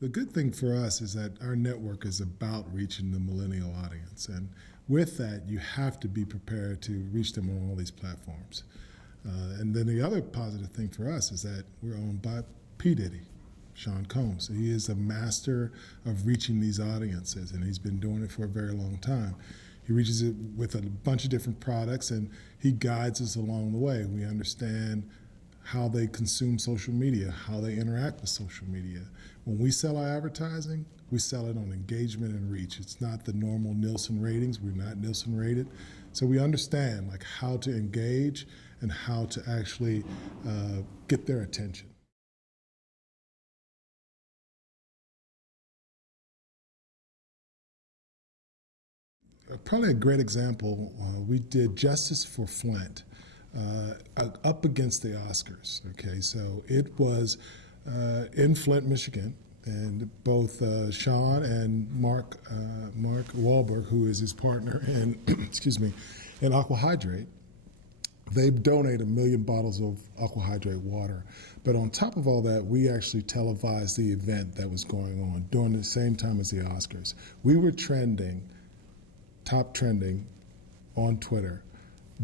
The good thing for us is that our network is about reaching the millennial audience. And with that, you have to be prepared to reach them on all these platforms. And then the other positive thing for us is that we're owned by P. Diddy, Sean Combs. So he is a master of reaching these audiences, and he's been doing it for a very long time. He reaches it with a bunch of different products, and he guides us along the way. We understand how they consume social media, how they interact with social media. When we sell our advertising, we sell it on engagement and reach. It's not the normal Nielsen ratings. We're not Nielsen rated. So we understand like how to engage and how to actually get their attention. Probably a great example, we did Justice for Flint up against the Oscars. Okay, so it was in Flint, Michigan, and both Sean and Mark Wahlberg, who is his partner in excuse me, in Aqua Hydrate, they donate 1 million bottles of Aqua Hydrate water. But on top of all that, we actually televised the event that was going on during the same time as the Oscars. We were top trending on Twitter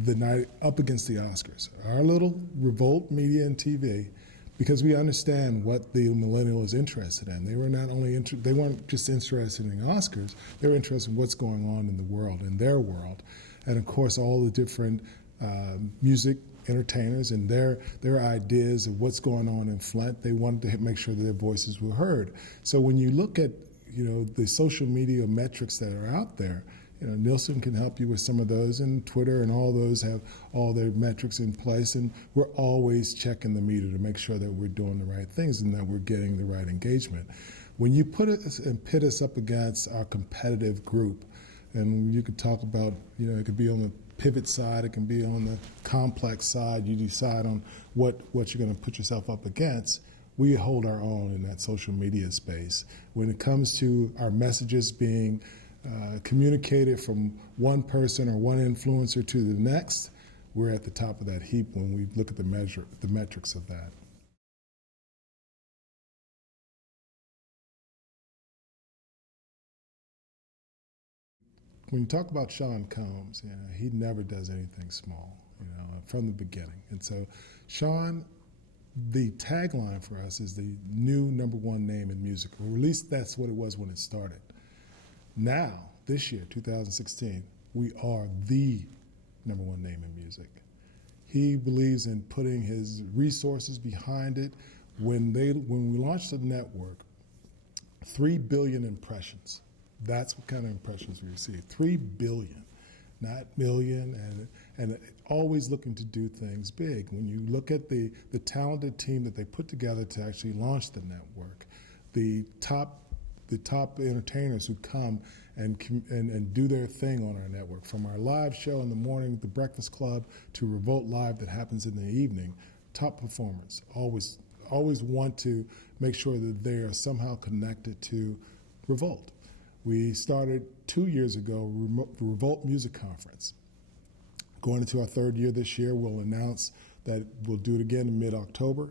the night up against the Oscars. Our little Revolt Media and TV, because we understand what the millennial is interested in. They were not only they weren't just interested in Oscars, they were interested in what's going on in the world, in their world, and of course all the different music entertainers and their ideas of what's going on in Flint. They wanted to make sure that their voices were heard. So when you look at the social media metrics that are out there, Nielsen can help you with some of those, and Twitter and all those have all their metrics in place, and we're always checking the meter to make sure that we're doing the right things and that we're getting the right engagement. When you put us and pit us up against our competitive group, and you could talk about, it could be on the pivot side, it can be on the complex side, you decide on what you're going to put yourself up against. We hold our own in that social media space. When it comes to our messages being communicated from one person or one influencer to the next, we're at the top of that heap when we look at the metrics of that. When you talk about Sean Combs, he never does anything small, from the beginning. And so Sean, the tagline for us is the new #1 name in music, or at least that's what it was when it started. Now, this year, 2016, we are the #1 name in music. He believes in putting his resources behind it. When we launched the network, 3 billion impressions. That's what kind of impressions we received. 3 billion, not million, and always looking to do things big. When you look at the talented team that they put together to actually launch the network, the top entertainers who come and do their thing on our network, from our live show in the morning, The Breakfast Club, to Revolt Live that happens in the evening, top performers always want to make sure that they are somehow connected to Revolt. We started 2 years ago the Revolt Music Conference. Going into our 3rd year this year, we'll announce that we'll do it again in mid-October.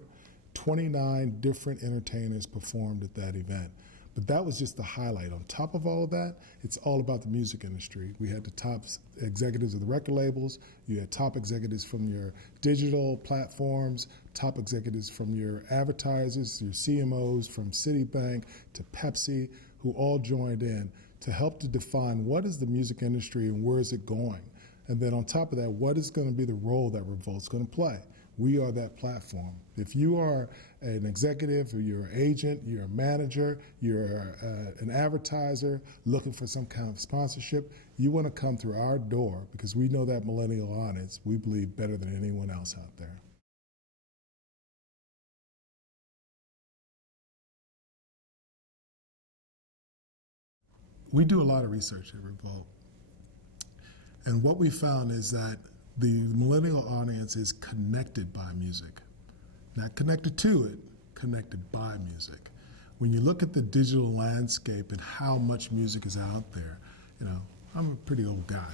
29 different entertainers performed at that event. But that was just the highlight. On top of all of that, it's all about the music industry. We had the top executives of the record labels, you had top executives from your digital platforms, top executives from your advertisers, your CMOs, from Citibank to Pepsi, who all joined in to help to define what is the music industry and where is it going. And then on top of that, what is going to be the role that Revolt's going to play? We are that platform. If you are an executive or you're an agent, you're a manager, you're an advertiser looking for some kind of sponsorship, you want to come through our door because we know that millennial audience, we believe, better than anyone else out there. We do a lot of research at Revolt. And what we found is that the millennial audience is connected by music. Not connected to it, connected by music. When you look at the digital landscape and how much music is out there, I'm a pretty old guy.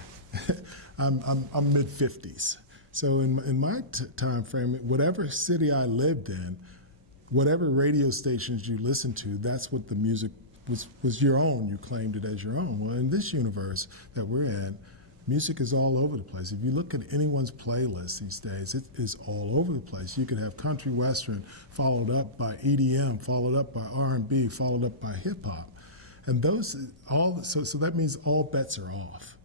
I'm mid-50s. So in my time frame, whatever city I lived in, whatever radio stations you listen to, that's what the music was your own. You claimed it as your own. Well, in this universe that we're in, music is all over the place. If you look at anyone's playlist these days, it is all over the place. You could have country western followed up by EDM, followed up by R&B, followed up by hip hop, and those all. So that means all bets are off.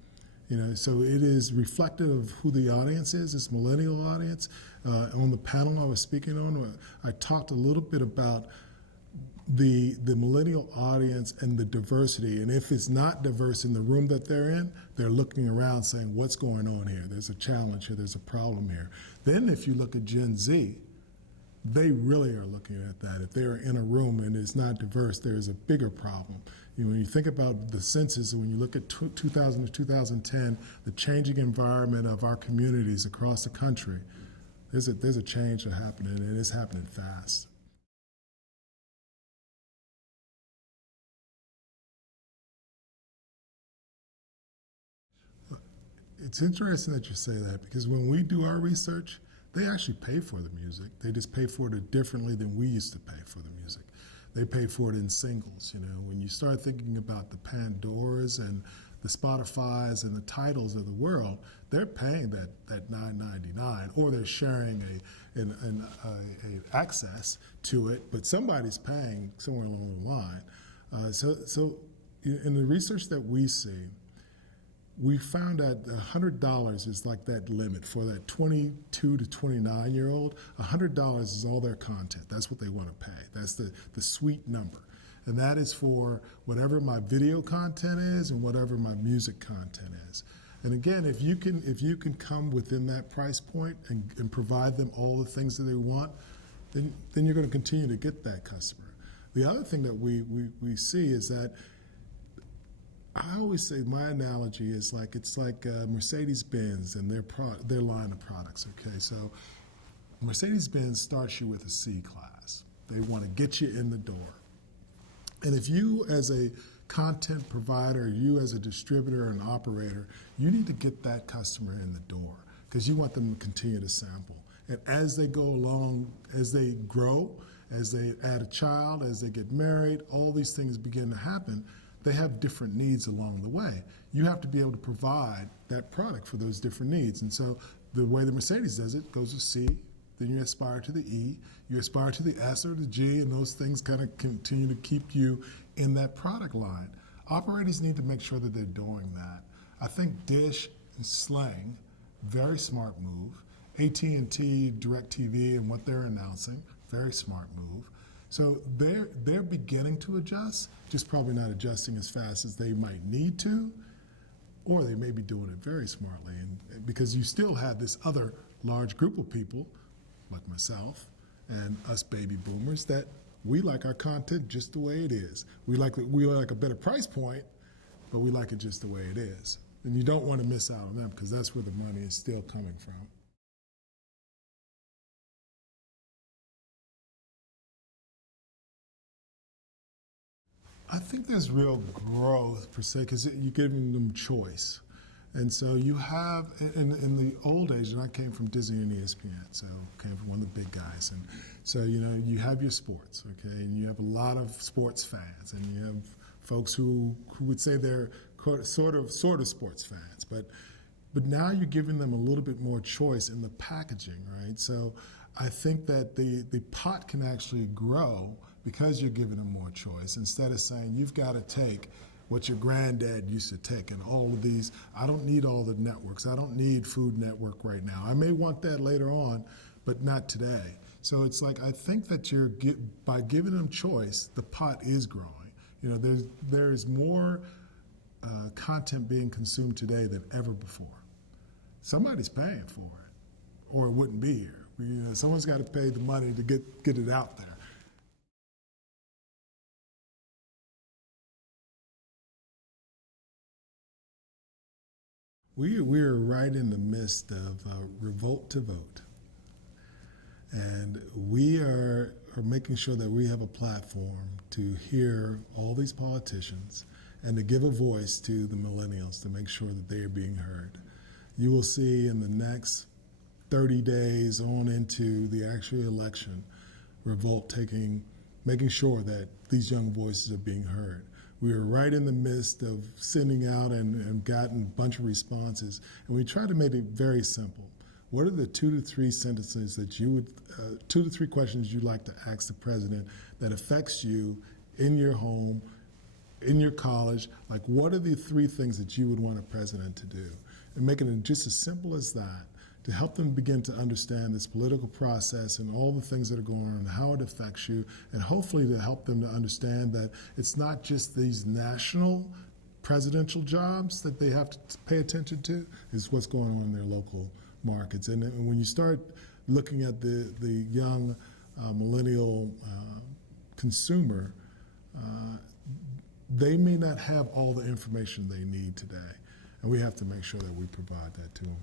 So it is reflective of who the audience is. It's millennial audience. On the panel I was speaking on, I talked a little bit about the millennial audience and the diversity. And if it's not diverse in the room that they're in, they're looking around saying, what's going on here? There's a challenge here. There's a problem here. Then if you look at Gen Z, they really are looking at that. If they're in a room and it's not diverse, there's a bigger problem. When you think about the census, when you look at 2000 to 2010, the changing environment of our communities across the country, there's a change that's happening, and it's happening fast. It's interesting that you say that, because when we do our research, they actually pay for the music. They just pay for it differently than we used to pay for the music. They pay for it in singles. When you start thinking about the Pandoras and the Spotifys and the titles of the world, they're paying that $9.99, or they're sharing a access to it, but somebody's paying somewhere along the line. So in the research that we see, we found that $100 is like that limit for that 22 to 29-year-old. $100 is all their content. That's what they want to pay. That's the sweet number. And that is for whatever my video content is and whatever my music content is. And again, if you can come within that price point and provide them all the things that they want, then you're going to continue to get that customer. The other thing that we see is that I always say, my analogy is it's like Mercedes-Benz and their line of products. Okay, so Mercedes-Benz starts you with a C class. They want to get you in the door. And if you as a content provider, you as a distributor and operator, you need to get that customer in the door, because you want them to continue to sample. And as they go along, as they grow, as they add a child, as they get married, all these things begin to happen. They have different needs along the way. You have to be able to provide that product for those different needs. And so the way the Mercedes does it goes to C, then you aspire to the E, you aspire to the S or the G, and those things kind of continue to keep you in that product line. Operators need to make sure that they're doing that. I think Dish and Sling, very smart move. AT&T, DirecTV, and what they're announcing, very smart move. So they're beginning to adjust, just probably not adjusting as fast as they might need to, or they may be doing it very smartly. And because you still have this other large group of people, like myself and us baby boomers, that we like our content just the way it is. We like a better price point, but we like it just the way it is. And you don't want to miss out on them, because that's where the money is still coming from. I think there's real growth per se, because you're giving them choice. And so you have, in the old age, and I came from Disney and ESPN, so came from one of the big guys. And so, you have your sports, okay, and you have a lot of sports fans, and you have folks who would say they're sort of sports fans, but now you're giving them a little bit more choice in the packaging, right? So I think that the pot can actually grow because you're giving them more choice, instead of saying you've got to take what your granddad used to take and all of these. I don't need all the networks. I don't need Food Network right now. I may want that later on, but not today. So it's like, I think that by giving them choice, the pot is growing. There's more content being consumed today than ever before. Somebody's paying for it, or it wouldn't be here. Someone's got to pay the money to get it out there. We're right in the midst of Revolt to Vote. And we are making sure that we have a platform to hear all these politicians and to give a voice to the millennials to make sure that they are being heard. You will see in the next 30 days on into the actual election, Revolt making sure that these young voices are being heard. We were right in the midst of sending out and gotten a bunch of responses, and we tried to make it very simple. What are the 2 to 3 sentences that you would, 2 to 3 questions you'd like to ask the president that affects you in your home, in your college? Like, what are the 3 things that you would want a president to do? And making it just as simple as that to help them begin to understand this political process and all the things that are going on and how it affects you, and hopefully to help them to understand that it's not just these national presidential jobs that they have to pay attention to, it's what's going on in their local markets. And when you start looking at the young millennial consumer, they may not have all the information they need today, and we have to make sure that we provide that to them.